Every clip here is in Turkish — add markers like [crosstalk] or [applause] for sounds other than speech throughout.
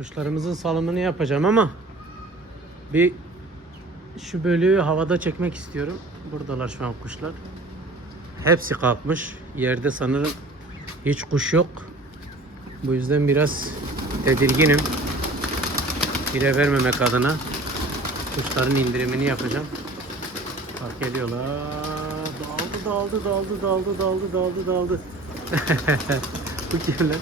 Kuşlarımızın salımını yapacağım ama bir şu bölüğü havada çekmek istiyorum. Buradalar şu an kuşlar. Hepsi kalkmış. Yerde sanırım hiç kuş yok. Bu yüzden biraz tedirginim. Bire vermemek adına kuşların indirimini yapacağım. Fark ediyorlar. Daldı, daldı, daldı, daldı, daldı, daldı, daldı. [laughs] Bu kim lan?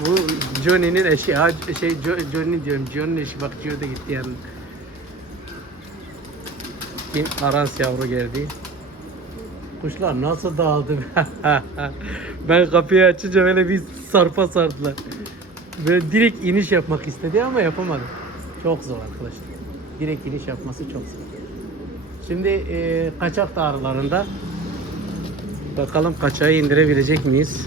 Bu Johnny'nin eşi. Ha, şey Jo- Johnny diyorum. Johnny'nin eşi. Bak Joe da gitti yanına. Kim? Arans yavru geldi. Kuşlar nasıl dağıldı? [laughs] ben kapıyı açınca böyle bir sarpa sardılar. Böyle direkt iniş yapmak istedi ama yapamadı. Çok zor arkadaşlar. Direkt iniş yapması çok zor. Şimdi e, kaçak dağlarında bakalım kaçağı indirebilecek miyiz?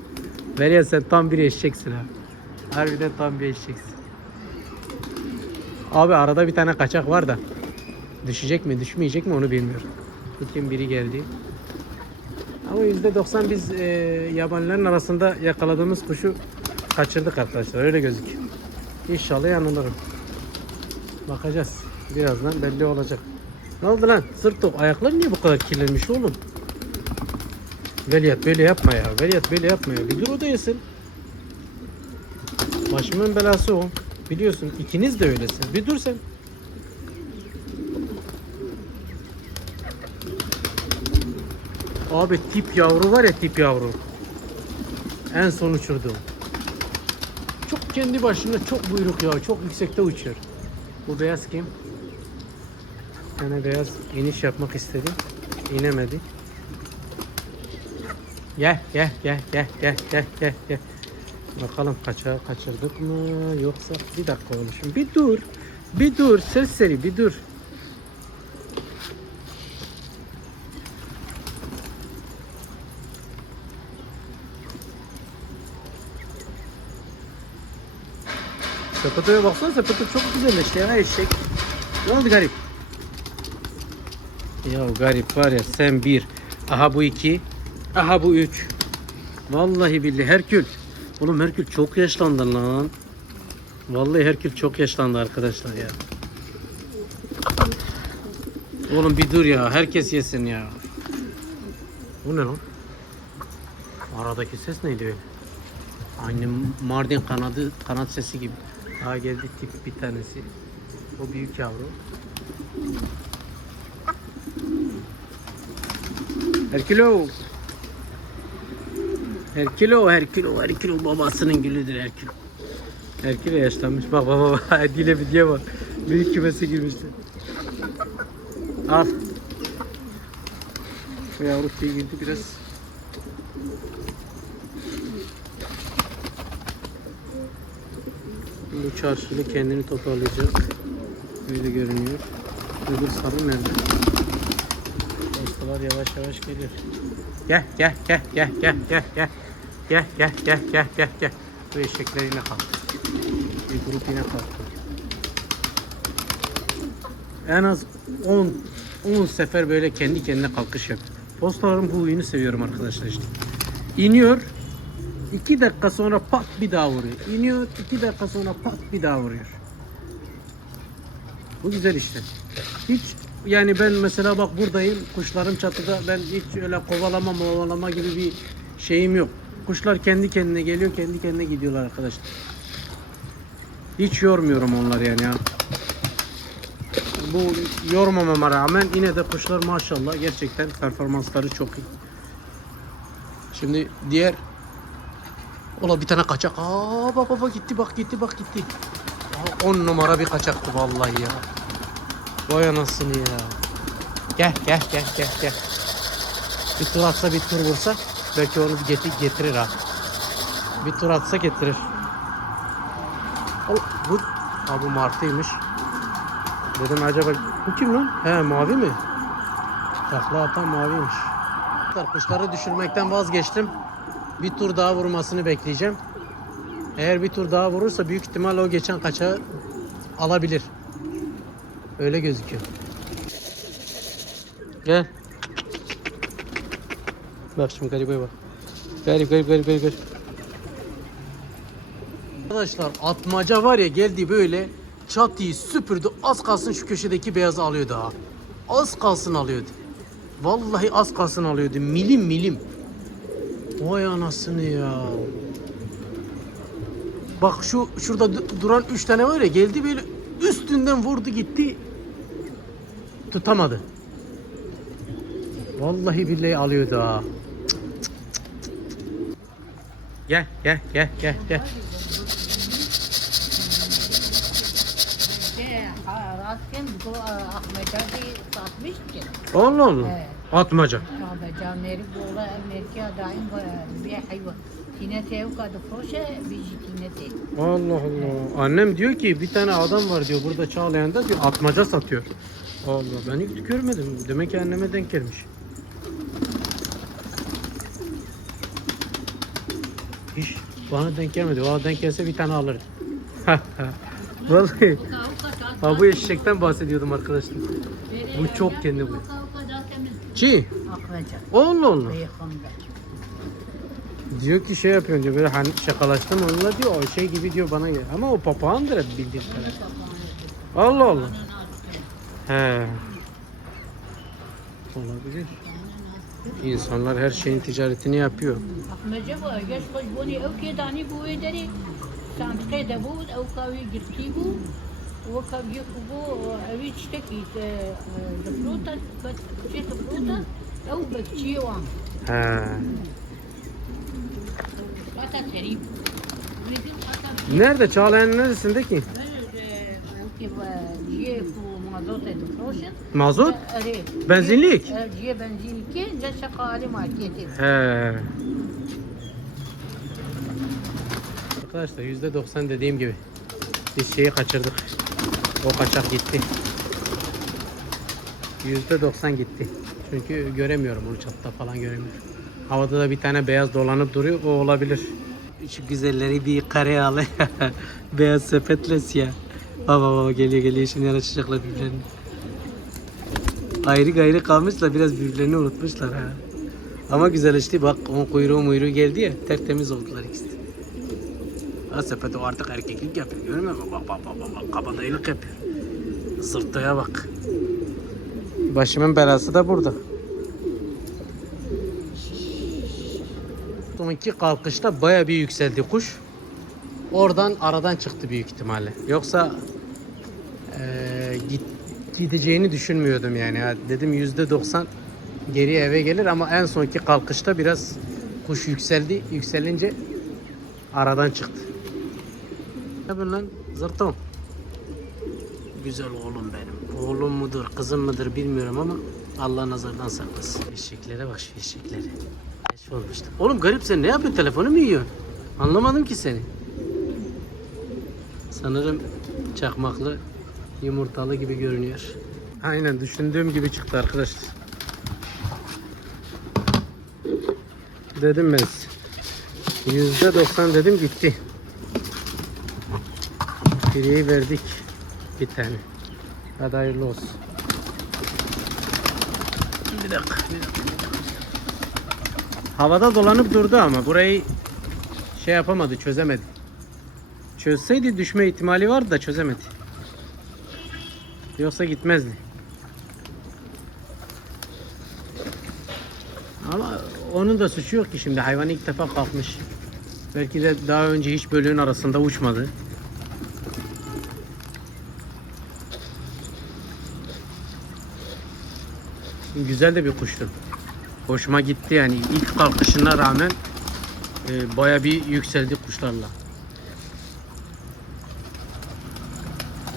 Veliaht sen tam bir eşeksin ha. Harbiden tam bir eşeksin. Abi arada bir tane kaçak var da. Düşecek mi düşmeyecek mi onu bilmiyorum. Bütün biri geldi. Ama %90 biz e, yabanilerin arasında yakaladığımız kuşu kaçırdık arkadaşlar. Öyle gözüküyor. İnşallah yanılırım. Bakacağız. Birazdan belli olacak. Ne oldu lan? Sırt top. Ayakları niye bu kadar kirlenmiş oğlum? Veliaht böyle yapma ya. Veliaht böyle yapma ya. Bir dur o da. Başımın belası o. Biliyorsun ikiniz de öylesiniz. Bir dur sen. Abi tip yavru var ya tip yavru. En son uçurduğum. Çok kendi başına çok buyruk ya. Çok yüksekte uçuyor. Bu beyaz kim? Bir beyaz iniş yapmak istedi. İnemedi. Gel gel gel gel gel gel gel gel. Bakalım kaça kaçırdık mı yoksa bir dakika olmuşum. Bir dur. Bir dur ses seri bir dur. Sepeto'ya baksana Sepeto çok güzelleşti ya eşek. Ne oldu garip? Ya garip var ya sen bir. Aha bu iki. Aha bu üç. Vallahi billahi Herkül. Oğlum Herkül çok yaşlandı lan. Vallahi Herkül çok yaşlandı arkadaşlar ya. Oğlum bir dur ya. Herkes yesin ya. Bu ne lan? Aradaki ses neydi öyle? Aynı Mardin kanadı kanat sesi gibi. Daha geldi tip bir tanesi. O büyük yavru. Herkülo. Herkülo, Herkülo, Herkülo babasının gülüdür Herkülo. Herkülo yaşlanmış. Bak bak bak. Dile video bak. Büyük kümesi girmişti. Al. Bu yavru şey girdi biraz. Bu çarşıda kendini toparlayacak. Böyle görünüyor. Öbür sarı nerede? Postalar yavaş yavaş geliyor. Gel gel gel gel gel gel gel. Gel gel gel gel gel gel. Bu eşekler yine kalktı. Bir grup yine kalktı. En az 10 10 sefer böyle kendi kendine kalkış yap. Postaların bu huyunu seviyorum arkadaşlar işte. İniyor, 2 dakika sonra pat bir daha vuruyor. İniyor 2 dakika sonra pat bir daha vuruyor. Bu güzel işte. Hiç yani ben mesela bak buradayım kuşlarım çatıda ben hiç öyle kovalama kovalama gibi bir şeyim yok. Kuşlar kendi kendine geliyor kendi kendine gidiyorlar arkadaşlar. Hiç yormuyorum onları yani ya. Bu yormamama rağmen yine de kuşlar maşallah gerçekten performansları çok iyi. Şimdi diğer Ola bir tane kaçak. Aa bak bak gitti bak gitti bak gitti. Aa, on numara bir kaçaktı vallahi ya. Vay anasını ya. Gel gel gel gel gel. Bir tur atsa bir tur vursa belki onu getir, getirir ha. Bir tur atsa getirir. O, bu, ha bu martıymış. Dedim acaba bu kim lan? He mavi mi? Takla atan maviymiş. Kuşları düşürmekten vazgeçtim. Bir tur daha vurmasını bekleyeceğim. Eğer bir tur daha vurursa büyük ihtimal o geçen kaçağı alabilir. Öyle gözüküyor. Gel. Bak şimdi garibe bak. Garip garip garip garip. garip. Arkadaşlar atmaca var ya geldi böyle çatıyı süpürdü. Az kalsın şu köşedeki beyazı alıyordu ha. Az kalsın alıyordu. Vallahi az kalsın alıyordu. Milim milim. Vay anasını ya. Bak şu şurada du- duran üç tane var ya geldi böyle üstünden vurdu gitti. Tutamadı. Vallahi billahi alıyordu ha. Gel gel gel gel gel. Şey. Allah Allah. Evet. Atmaca. Canları ola Amerika daim bir hayvan. Tinete. Allah Allah. Annem diyor ki bir tane adam var diyor burada Çağlayan'da diyor atmaca satıyor. Allah ben hiç görmedim. Demek ki anneme denk gelmiş. Hiç bana denk gelmedi. Bana denk gelse bir tane alırdım. Vallahi. Ha bu eşekten bahsediyordum arkadaşlar. Bu çok kendi bu. Çi. Allah Allah. Diyor ki şey yapıyorsun diyor böyle hani şakalaştım onunla diyor o şey gibi diyor bana gel. Ama o papağandır bildiğim kadar. Allah Allah. He. Olabilir. İnsanlar her şeyin ticaretini yapıyor. Geç baş bunu ev ki dani bu ederi. Sandıkta da bu, ev kavi girti bu. O kavi bu, evi çiçek ise, depluta, çiçek depluta, ev bekçiye var. He. Kata terip. Nerede Çağlayan neresinde ki? Ciye bu mazot edin proşen. Mazot? Evet. Benzinlik? Ciye benzinlik ki de şakali marketi. He. Arkadaşlar %90 dediğim gibi biz şeyi kaçırdık. O kaçak gitti. %90 gitti. Çünkü göremiyorum onu çatıda falan göremiyorum. Havada da bir tane beyaz dolanıp duruyor. O olabilir. Şu güzelleri bir kare al. [laughs] beyaz sepetle siyah. Baba baba geliyor geliyor şimdi açacaklar birbirlerini. Ayrı gayrı kalmışlar biraz birbirlerini unutmuşlar ha. Ama güzel işte bak onun kuyruğu muyruğu geldi ya tertemiz oldular ikisi. Ha sepet o artık erkeklik yapıyor görmüyor musun? Bak bak bak bak, kabadayılık yapıyor. Zırtaya bak. Başımın belası da burada. Sonki kalkışta baya bir yükseldi kuş. Oradan aradan çıktı büyük ihtimalle. Yoksa eee, git, gideceğini düşünmüyordum yani. Dedim yüzde doksan geriye eve gelir ama en sonki kalkışta biraz kuş yükseldi. Yükselince aradan çıktı. Ne yapıyorsun lan? Zırtım. Güzel oğlum benim. Oğlum mudur, kızım mıdır bilmiyorum ama Allah nazardan saklasın. Eşeklere bak şu eşeklere. Eş olmuştu. Oğlum garip sen ne yapıyorsun? Telefonu mu yiyorsun? Anlamadım ki seni. Sanırım çakmaklı yumurtalı gibi görünüyor. Aynen düşündüğüm gibi çıktı arkadaşlar. Dedim ben. Yüzde doksan dedim gitti. Biriyi verdik. Bir tane. Hadi hayırlı olsun. Bir dakika, bir dakika. Havada dolanıp durdu ama burayı şey yapamadı, çözemedi. Çözseydi düşme ihtimali vardı da çözemedi. Yoksa gitmezdi. Ama onun da suçu yok ki şimdi hayvan ilk defa kalkmış. Belki de daha önce hiç bölüğün arasında uçmadı. Güzel de bir kuştu. Hoşuma gitti yani ilk kalkışına rağmen e, baya bir yükseldi kuşlarla.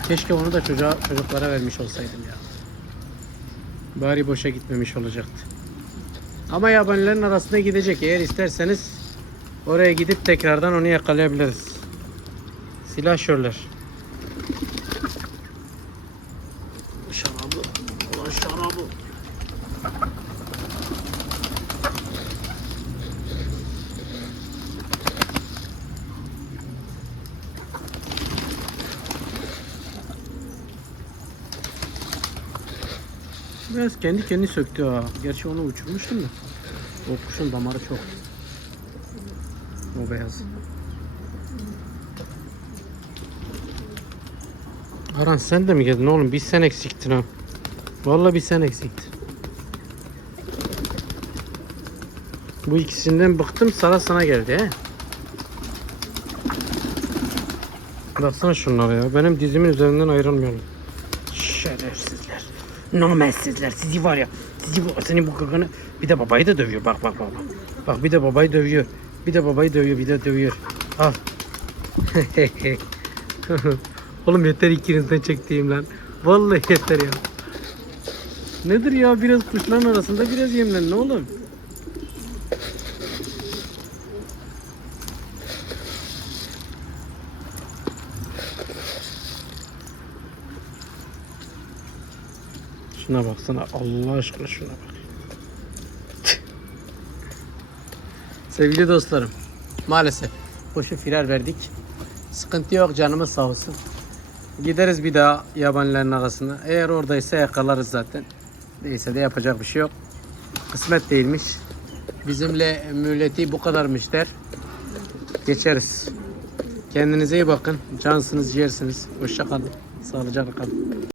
Keşke onu da çocuğa, çocuklara vermiş olsaydım ya. Bari boşa gitmemiş olacaktı. Ama yabanilerin arasında gidecek. Eğer isterseniz oraya gidip tekrardan onu yakalayabiliriz. Silah Biraz kendi kendini söktü ha. Gerçi onu uçurmuştum da. O kuşun damarı çok. O beyaz. Aran sen de mi geldin oğlum? Bir sen eksiktin ha. Vallahi bir sen eksiktin. Bu ikisinden bıktım sıra sana geldi he. Baksana şunlara ya. Benim dizimin üzerinden ayrılmıyorlar. Şerefsizler. Nomesizler. Sizi var ya. Sizi bu, seni bu kakanı. Bir de babayı da dövüyor. Bak bak. Bak, bak bir de babayı dövüyor. Bir de babayı dövüyor. Bir de dövüyor. Al. [laughs] Oğlum yeter ikinizden çektiğim lan. Vallahi yeter ya. Nedir ya biraz kuşların arasında biraz yemlen ne oğlum? Şuna baksana Allah aşkına şuna bak. Sevgili dostlarım maalesef kuşu firar verdik. Sıkıntı yok canımız sağ olsun. Gideriz bir daha yabanilerin arasında. Eğer oradaysa yakalarız zaten. Neyse de yapacak bir şey yok. Kısmet değilmiş. Bizimle mülleti bu kadarmış der. Geçeriz. Kendinize iyi bakın. Cansınız, yersiniz. Hoşça kalın. Sağlıcakla kalın.